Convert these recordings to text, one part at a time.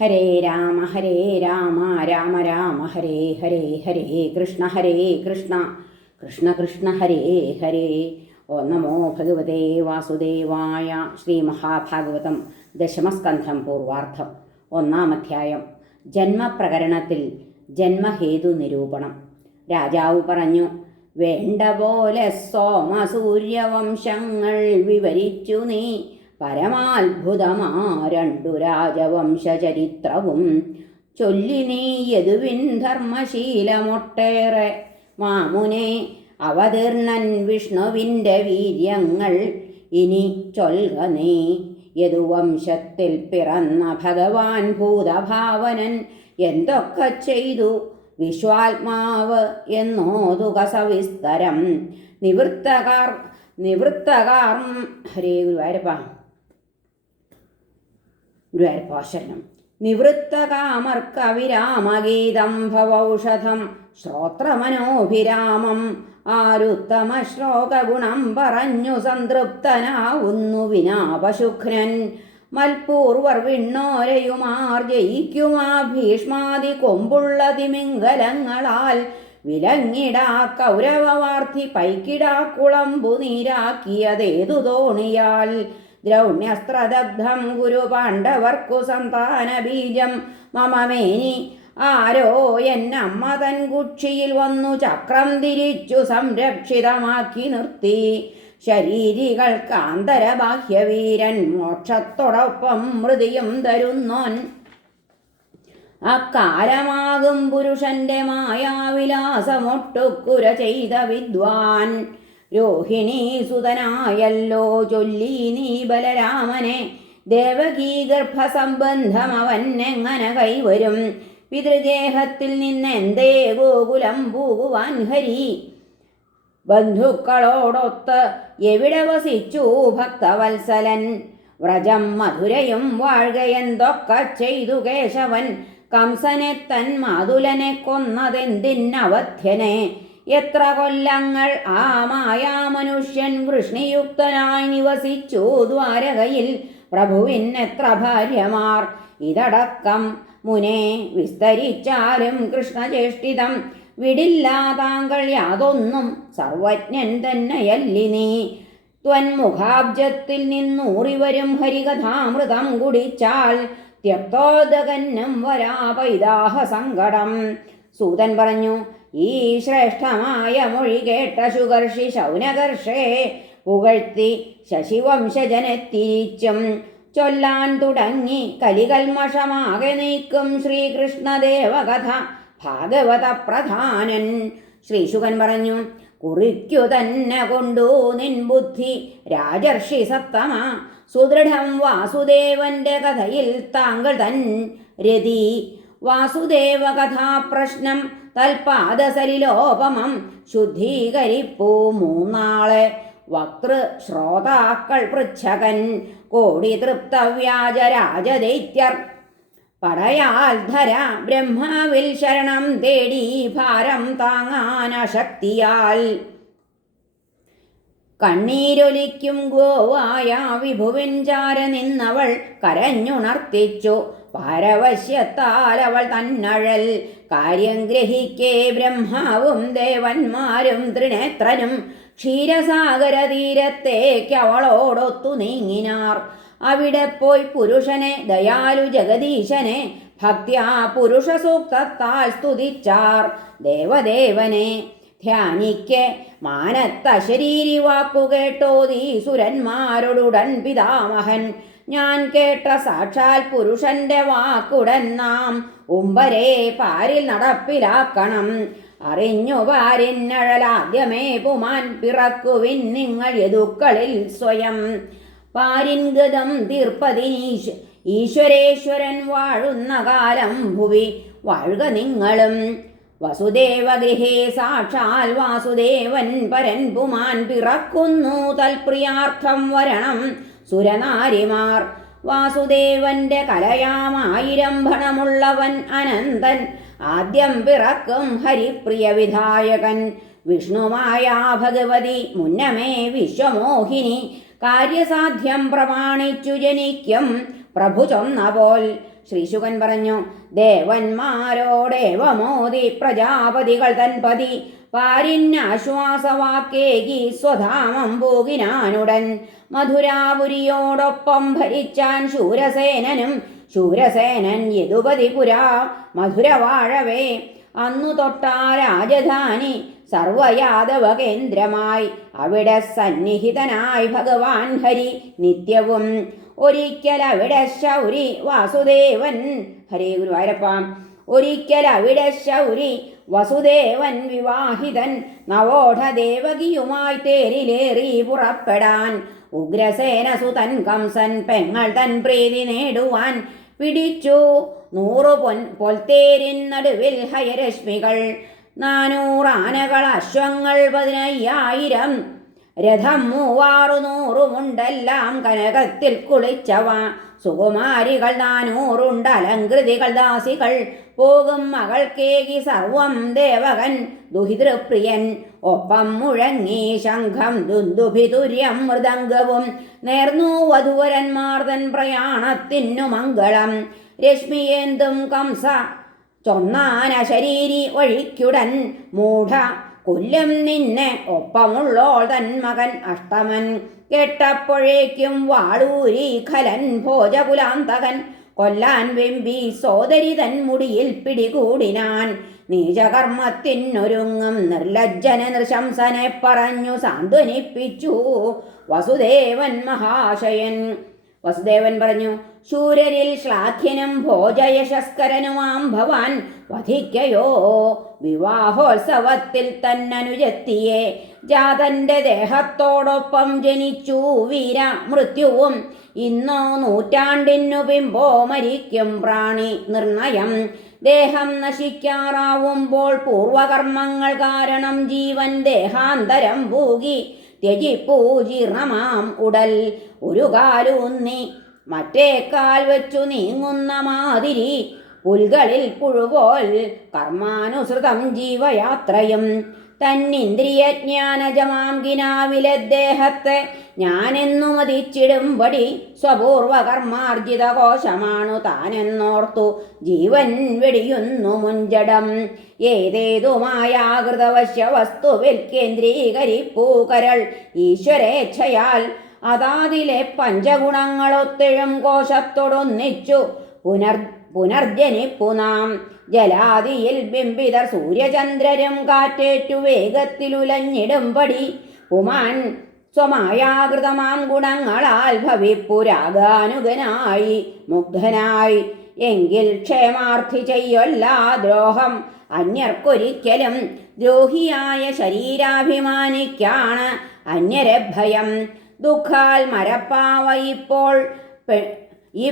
ഹരേ രാമ ഹരേ രാമ രാമ രാമ ഹരേ ഹരേ ഹരേ കൃഷ്ണ ഹരേ കൃഷ്ണ കൃഷ്ണ കൃഷ്ണ ഹരേ ഹരേ. ഓ നമോ ഭഗവതേ വാസുദേവായ ശ്രീ മഹാഭാഗവതം ദശമസ്കന്ധം പൂർവാർത്ഥം. ഒന്നാം അധ്യായം. ജന്മപ്രകരണത്തിൽ ജന്മഹേതു നിരൂപണം. രാജാവ് പറഞ്ഞു വേണ്ട പോലെ സോമസൂര്യവംശങ്ങൾ വിവരിച്ചു നീ. പരമാത്ഭുതമാ രണ്ടു രാജവംശചരിത്രവും ചൊല്ലി നീ യദുവിൻ ധർമ്മശീലമൊട്ടേറെ. മാമുനെ അവതീർണൻ വിഷ്ണുവിന്റെ വീര്യങ്ങൾ ഇനി ചൊൽക നീ. യദുവംശത്തിൽ പിറന്ന ഭഗവാൻ ഭൂതഭാവനൻ എന്തൊക്കെ ചെയ്തു? വിശ്വാത്മാവ് എന്നോതുക സവിസ്തരം. നിവൃത്തകാർ നിവൃത്തകാർ ഹരേ ഗുരുവായൂരപ്പ. ഗുരുവായൂരപ്പാശരണം നിവൃത്തകാമർക്കവിരാമഗീതം ഭവൗഷധം ശ്രോത്രമനോഭിരാമം ആരുത്തമ ശ്ലോകഗുണം പറഞ്ഞു സംതൃപ്തനാവുന്നു വിനാപശുഘ്നൻ. മൽപൂർവർ വിണ്ണോരയുമാർജയിക്കുമാ ഭീഷ്മാതി കൊമ്പുള്ള തിമിംഗലങ്ങളാൽ വിലങ്ങിടാ കൗരവവാർത്തി പൈക്കിടാ കുളമ്പു നീരാക്കിയതേതു തോണിയാൽ. ദ്രൗണ്യസ്ത്രദഗ്ധം ഗുരു പാണ്ഡവർക്കു സന്താന ബീജം മമമേനി ആരോ എന്നമ്മ തൻ കുക്ഷിയിൽ വന്നു ചക്രം തിരിച്ചു സംരക്ഷിതമാക്കി നിർത്തി. ശരീരികൾ കാന്തരബാഹ്യവീരൻ മോക്ഷത്തോടൊപ്പം മൃതിയും തരുന്നോൻ. അക്കാലമാകും പുരുഷന്റെ മായാവിലാസമൊട്ടുക്കുര ചെയ്ത വിദ്വാൻ. രോഹിണി സുതനായല്ലോ ചൊല്ലി നീ ബലരാമനെ. ദേവകീ ഗർഭസംബന്ധം അവൻ എങ്ങനെ കൈവരും? പിതൃദേഹത്തിൽ നിന്നെന്തേ ഗോകുലം പോകുവാൻ ഹരി? ബന്ധുക്കളോടൊത്ത് എവിടെ വസിച്ചു ഭക്തവത്സലൻ? വ്രജം മധുരയും വാഴുകയെന്തൊക്കെ ചെയ്തു കേശവൻ? കംസനെ തൻ മാതുലനെ കൊന്നതെന്തിനവധ്യനെ എത്ര കൊല്ലങ്ങൾ ആ മായാമനുഷ്യൻ വൃഷ്ണിയുക്തനായി നിവസിച്ചു ദ്വാരകയിൽ. പ്രഭുവിൻ എത്ര ഭാര്യമാർ? ഇതടക്കം മുനെ വിസ്തരിച്ചാലും കൃഷ്ണചേഷ്ടിതം വിടില്ല താങ്കൾ യാതൊന്നും സർവജ്ഞൻ തന്നെയല്ലി നീ. ത്വൻമുഖാബ്ജത്തിൽ നിന്നൂറിവരും ഹരികഥാമൃതം കുടിച്ചാൽ തൃപ്തോദകന്നും വരാ പൈതാഹ സങ്കടം. സൂതൻ പറഞ്ഞു ഈ ശ്രേഷ്ഠമായ മൊഴി കേട്ട ശുകർഷി ശൗനകർഷേ പുകഴ്ത്തി ശശിവംശജനെ തിരിച്ചും ചൊല്ലാൻ തുടങ്ങി കലികൽമഷമാകെ നീക്കും ശ്രീകൃഷ്ണദേവകഥ ഭാഗവത പ്രധാനൻ ശ്രീശുകൻ പറഞ്ഞു കുറിക്കു തന്നെ കൊണ്ടു നിൻ ബുദ്ധി. രാജർഷി സത്തമ. സുദൃഢം വാസുദേവന്റെ കഥയിൽ താങ്കൾ തൻ രതി. വാസുദേവ കഥാപ്രശ്നം തൽപാദസലിലോപമം ശുദ്ധീകരിപ്പൂ മൂന്നാളെ വക്തൃ ശ്രോതാക്കൾ പൃച്ഛകൻ കോടി തൃപ്തവ്യാജരാജദൈത്യർ പടയാൽ ധര ബ്രഹ്മാവിൽ ശരണം തേടി ഭാരം താങ്ങാനശക്തിയാൽ. കണ്ണീരൊലിക്കും ഗോവായ വിഭുവിൻ ചാര നിന്നവൾ കരഞ്ഞുണർത്തിച്ചു. പാരവശ്യത്താൽ അവൾ തന്നഴൽ. കാര്യം ഗ്രഹിക്കേ ബ്രഹ്മാവും ദേവന്മാരും ത്രിനേത്രനും ക്ഷീരസാഗര തീരത്തേക്ക് അവളോടൊത്തു നീങ്ങിനാർ. അവിടെ പോയി പുരുഷനെ ദയാലു ജഗദീശനെ ഭക്ത്യാ പുരുഷ സൂക്തത്താൽ സ്തുതിച്ചാർ. ദേവദേവനെ ധ്യാനിക്കെ. മാനത്തശരീരി വാക്കുകേട്ടോതീ സുരന്മാരോടുടൻ പിതാമഹൻ. ഞാൻ കേട്ട സാക്ഷാൽ പുരുഷന്റെ വാക്കുടൻ നാം ഉമ്പരെ പാരിൽ നടപ്പിലാക്കണം. അറിഞ്ഞു പാരിന്നഴലാദ്യമേ പുമാൻ പിറക്കുവിൻ നിങ്ങൾ യതുക്കളിൽ സ്വയം. പാരിൻഗതം തീർപ്പതിനീശ് ഈശ്വരേശ്വരൻ വാഴുന്ന കാലം ഭുവി വാഴുക നിങ്ങളും. വസുദേവഗൃഹേ സാക്ഷാൽ വാസുദേവൻ പരൻ പുമാൻ പിറക്കുന്നു തൽപ്രിയാർത്ഥം വരണം. സുരനാരിമാർ. വാസുദേവന്റെ കലയാമായിരം ഭണമുള്ളവൻ അനന്തൻ. ആദ്യം പിറക്കും ഹരിപ്രിയ വിധായകൻ വിഷ്ണുമായ ഭഗവതി മുന്നമേ വിശ്വമോഹിനി. കാര്യസാധ്യം പ്രമാണിച്ചു ജനിക്കും പ്രഭു ചൊന്ന പോൽ ശ്രീശുകൻ പറഞ്ഞു ദേവന്മാരോടേവമോദി പ്രജാപതികൾ തൻപതി പാരിന്നാശ്വാസവാക്കേകി സ്വധാമം പോകിനാനുടൻ മധുരാപുരിയോടൊപ്പം ഭരിച്ചാൻ ശൂരസേനനും ശൂരസേനൻ യദുപതി പുരാ മധുരവാഴവേ. അന്നു തൊട്ടാ രാജധാനി സർവയാദവ കേന്ദ്രമായി അവിടെ സന്നിഹിതനായി ഭഗവാൻ ഹരി നിത്യവും. ഒരിക്കൽ അവിടെ ശൗരി വാസുദേവൻ ഹരേ ഗുരുവായൂരപ്പ. ഒരിക്കൽ അവിടെ ശൗരി വസുദേവൻ വിവാഹിതൻ നവോഢ ദേവകിയുമായി തേരിലേറി പുറപ്പെടാൻ. ഉഗ്രസേന സുതൻ കംസൻ പെങ്ങൾ തൻ പ്രീതി നേടുവാൻ പിടിച്ചു. നൂറു പൊൻ പൊൽത്തേരിൻ നടുവിൽ ഹയരശ്മികൾ നാനൂറാനകൾ അശ്വങ്ങൾ പതിനയ്യായിരം രഥം മൂവാറു നൂറുമുണ്ടെല്ലാം കനകത്തിൽ കുളിച്ചവ. സുകുമാരികൾ നാനൂറുണ്ട് അലങ്കൃതികൾ ദാസികൾ. പോകും മകൾക്കേകി സർവം ദേവകൻ ദുഹിതൃപ്രിയൻ. ഒപ്പം മുഴങ്ങി ശംഖം ദുന്ദുഭിതുര്യം മൃദംഗവും നേർന്നു വധുവരന്മാർദൻ പ്രയാണത്തിനു മംഗളം. രശ്മിയേന്തും കംസ ചൊന്നാന ശരീരി ഒഴിക്കുടൻ. മൂഢ കൊല്ലും നിന്നെ ഒപ്പമുള്ളോൾ തൻ മകൻ അഷ്ടമൻ. കേട്ടപ്പോഴേക്കും വാളൂരി ഖലൻ ഭോജകുലാന്തകൻ. കൊല്ലാൻ വെമ്പി സോദരി തൻ മുടിയിൽ പിടികൂടിനാൻ. നീചകർമ്മത്തിനൊരുങ്ങും നിർലജ്ജന നൃശംസനെ പറഞ്ഞു സാന്ത്വനിപ്പിച്ചു വസുദേവൻ മഹാശയൻ. വസുദേവൻ പറഞ്ഞു ശൂരരിൽ ശ്ലാഘ്യനും ഭോജയശസ്കരനുമാം ഭവാൻ വധിക്കയോ? വിവാഹോത്സവത്തിൽ തന്നനുജത്തിയെ ജാതന്റെ ദേഹത്തോടൊപ്പം ജനിച്ചു വീര മൃത്യുവും ഇന്നോ നൂറ്റാണ്ടിനു പിമ്പോ മരിക്കും പ്രാണി നിർണയം. ദേഹം നശിക്കാറാവുമ്പോൾ പൂർവകർമ്മങ്ങൾ കാരണം ജീവൻ ദേഹാന്തരം പൂകി ത്യജിപ്പൂ ജീർണമാം ഉടൽ. ഒരു കാലൂന്നി മറ്റേ കാൽ വെച്ചു നീങ്ങുന്ന മാതിരി പുൽകളിൽ പുഴുപോൽ കർമാനുസൃതം ജീവയാത്രയും. തന്നിന്ദ്രിയജ്ഞാനജമാം കിനാവിലെ ദേഹത്തെ ഞാനെന്നു മതിച്ചിടുംപടി സ്വപൂർവകർമാർജിത കോശമാണു താനെന്നോർത്തു ജീവൻ വെടിയുന്നു മുഞ്ചടം ഏതേതുമായാകൃതവശ്യ വസ്തുവിൽ കേന്ദ്രീകരിപ്പൂകരൾ ഈശ്വരേച്ഛയാൽ അതാതിലെ പഞ്ചഗുണങ്ങളൊത്തിഴും കോശത്തോടൊന്നിച്ചു പുനർ പുനർജനിപ്പുനാം ജലാതിയിൽ ബിംബിതർ സൂര്യചന്ദ്രരും കാറ്റേറ്റു വേഗത്തിലുലഞ്ഞിടുംപടി. പുമാൻ സ്വമായാകൃതമാം ഗുണങ്ങളാൽ ഭവിപ്പുരാഗാനുഗനായി മുഗ്ധനായി. എങ്കിൽ ക്ഷേമാർത്ഥി ചെയ്യൊല്ലാ ദ്രോഹം. അന്യർക്കൊരിക്കലും ദ്രോഹിയായ ശരീരാഭിമാനിക്കാണ് അന്യരെ ഭയം. ദുഃഖാൽ മരപ്പാവ ഇപ്പോൾ ഈ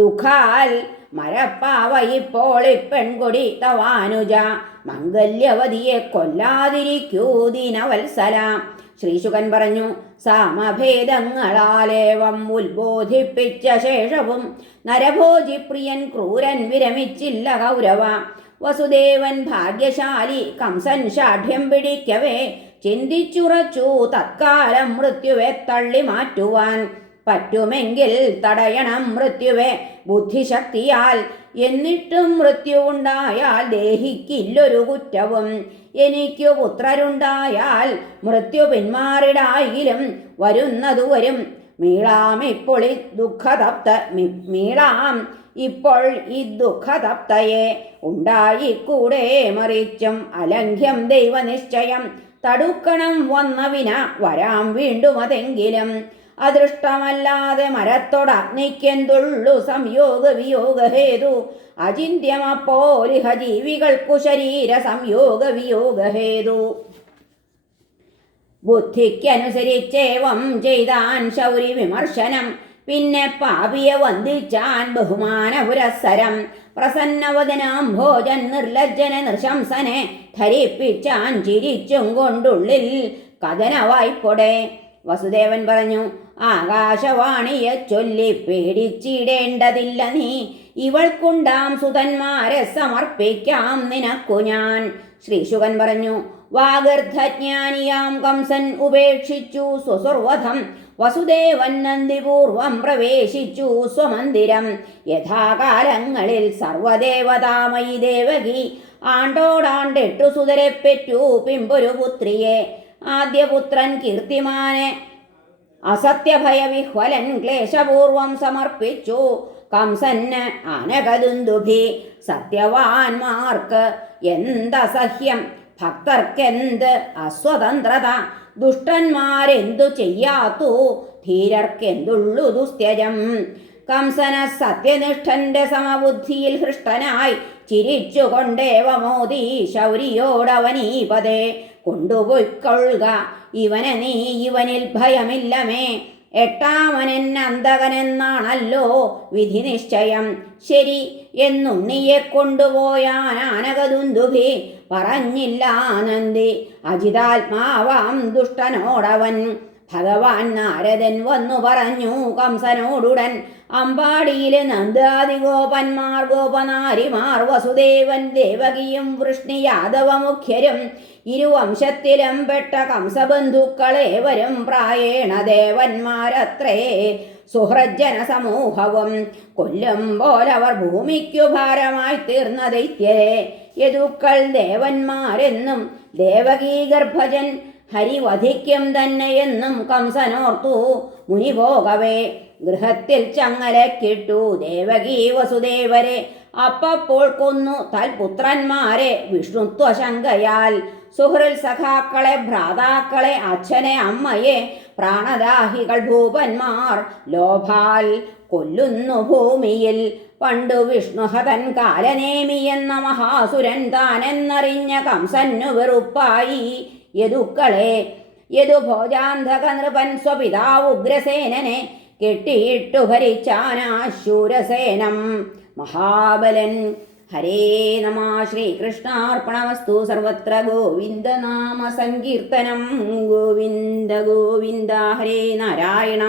ദുഃഖാൽ മരപ്പാവ ഇപ്പോൾ പെൺകൊടി തവാനുജ മംഗല്യവതിയെ കൊല്ലാതിരിക്കൂ ദീനവത്സല. ശ്രീശുകൻ പറഞ്ഞു സാമഭേദങ്ങളാലേവം ഉത്ബോധിപ്പിച്ച ശേഷവും നരഭോജി പ്രിയൻ ക്രൂരൻ വിരമിച്ചില്ല കൗരവ വസുദേവൻ ഭാഗ്യശാലി കംസൻ ഷാഠ്യം പിടിക്കവേ. ചിന്തിച്ചുറച്ചു തത്കാലം മൃത്യുവെ തള്ളി മാറ്റുവാൻ പറ്റുമെങ്കിൽ തടയണം മൃത്യുവെ. ബുദ്ധിശക്തിയാൽ എന്നിട്ടും മൃത്യുവുണ്ടായാൽ ദേഹിക്കില്ലൊരു കുറ്റവും. എനിക്കു പുത്രരുണ്ടായാൽ മൃത്യു പിന്മാറിടായിലും വരുന്നതു വരും. മീളാം ഇപ്പോൾ ഈ ദുഃഖതപ്ത മീളാം ഇപ്പോൾ ഈ ദുഃഖതപ്തയെ ഉണ്ടായിക്കൂടെ മറിച്ചും. അലംഘ്യം ദൈവനിശ്ചയം. തടുക്കണം വന്നവിന വരാം വീണ്ടും അതെങ്കിലും. അദൃഷ്ടമല്ലാതെ മരത്തോടഗ്നിക്കെന്തുള്ളു? സംയോഗ വിയോഗ ഹേതു. ജീവികൾക്കു ശരീര സംയോഗ വിയോഗ ഹേതു. ബുദ്ധിക്കനുസരിച്ചേവം ചെയ്താൻ ശൗരി വിമർശനം. പിന്നെ പാപിയെ വന്ദിച്ചാൻ ബഹുമാന പുരസ്സരം പ്രസന്നവദനാം ഭോജൻ നിർലജ്ജന നൃശംസനെ ധരിപ്പിച്ചാൻ ചിരിച്ചും കൊണ്ടുള്ളിൽ കഥനവായ്പൊടെ. വസുദേവൻ പറഞ്ഞു ആകാശവാണിയെ ചൊല്ലി പേടിച്ചിടേണ്ടതില്ല നീ. ഇവൾക്കുണ്ടാം സുതന്മാരെ സമർപ്പിക്കാം നിനക്കു ഞാൻ. ശ്രീശുകൻ പറഞ്ഞു വാഗർദ്ധജ്ഞാനിയാം കംസൻ ഉപേക്ഷിച്ചു സ്വസുർവധം വസുദേവൻ നന്ദിപൂർവം പ്രവേശിച്ചു സ്വമന്ദിരം. യഥാകാലങ്ങളിൽ സർവദേവതാമയി ദേവകി. ആണ്ടോടാണ്ടെട്ടു സുതരെ പെറ്റു പിമ്പൊരു പുത്രിയെ. ആദ്യപുത്രൻ കീർത്തിമാനെ അസത്യഭയവിഹ്വലൻ ക്ലേശപൂർവം സമർപ്പിച്ചു. കംസന് ആനകദുന്ദുഭി സത്യവാൻമാർക്ക് എന്തസഹ്യം ഭക്തർക്കെന്ത് അസ്വതന്ത്രത? ദുഷ്ടന്മാരെന്തു ചെയ്യാത്തു? ധീരർക്കെന്തുള്ളു ദുസ്ത്യജം? കംസന സത്യനിഷ്ഠന്റെ സമബുദ്ധിയിൽ ഹൃഷ്ടനായി ചിരിച്ചുകൊണ്ടേവമോദി ശൗരിയോടവനീപതേ. കൊണ്ടുപോയിക്കൊള്ളുക. ഇവനെ നീ ഇവനിൽ ഭയമില്ലമേ. എട്ടാമനൻ അന്തകനെന്നാണല്ലോ വിധി നിശ്ചയം ശരി എന്നുണ്ണിയെ കൊണ്ടുപോയാൻ ആനകദുന്ദുഭി പറഞ്ഞില്ല നന്ദി. അജിതാത്മാവാം ദുഷ്ടനോടവൻ. ഭഗവാൻ നാരദൻ വന്നു പറഞ്ഞു കംസനോടുടൻ അമ്പാടിയിലെ നന്ദാദിഗോപന്മാർ ഗോപനാരിമാർ വസുദേവൻ ദേവകിയും വൃഷ്ണി യാദവ മുഖ്യരും ഇരുവംശത്തിലും പെട്ട കംസബന്ധുക്കളേവരും പ്രായേണ ദേവന്മാരത്രേ. സുഹൃജന സമൂഹവും കൊല്ലുമ്പോലവർ ഭൂമിക്കു ഭാരമായി തീർന്ന ദൈത്യരെ യദുക്കൾ ദേവന്മാരെന്നും ദേവകീ ഗർഭജൻ ഹരിവധിക്കും തന്നെയെന്നും കംസനോർത്തു മുനി പോകവേ ഗൃഹത്തിൽ ചങ്ങലക്കിട്ടു ദേവകീ വസുദേവരെ അപ്പപ്പോൾ കൊന്നു തൽപുത്രന്മാരെ വിഷ്ണുത്വശങ്കയാൽ സുഹൃൽ സഖാക്കളെ ഭ്രാതാക്കളെ അച്ഛനെ അമ്മയെ പ്രാണദാഹികൾ ഭൂപന്മാർ ലോഭാൽ കൊല്ലുന്നു ഭൂമിയിൽ പണ്ടു വിഷ്ണുഹതൻ കാലനേമി എന്ന മഹാസുരൻ താനെന്നറിഞ്ഞ കംസന്നു വെറുപ്പായി യദുക്കളെ യദു ഭോജാന്ധക നൃപൻ സ്വപിതാവ് ഉഗ്രസേനനെ കെട്ടിയിട്ടു ഭരിച്ചാനാശൂരസേനം മഹാബലൻ ഹരേ നമ ശ്രീകൃഷ്ണാർപ്പണമസ്തു സർവത്ര ഗോവിന്ദനാമ സങ്കീർത്തനം. ഗോവിന്ദ ഗോവിന്ദ ഹരേ നാരായണ.